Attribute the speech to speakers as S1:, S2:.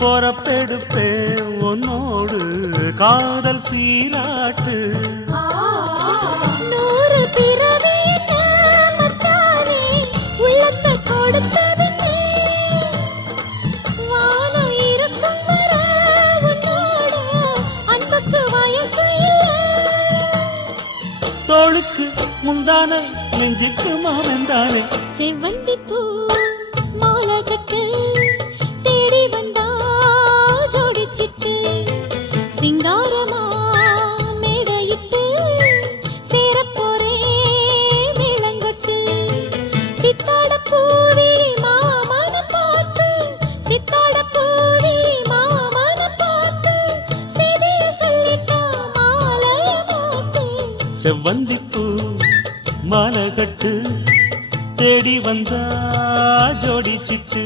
S1: பொறப்பெடுப்பே உன்னோடு காதல் சீராட்டு. தோளுக்கு முந்தான நெஞ்சுக்கு மாமந்தானே.
S2: செவ்வந்தி பூ மாலை கட்டு சிங்காரமா மேடையிட்டு சேரப்போரே மேளங்கட்டு. சித்தாட பூவிழி மாமன பார்த்து சித்தாட பூவிழி மாமன பார்த்து செய்திய சொல்லிட்டா மாலைய மாத்து.
S1: செவ்வந்திப்பூ மாலை கட்டு தேடி வந்தா ஜோடி சிட்டு.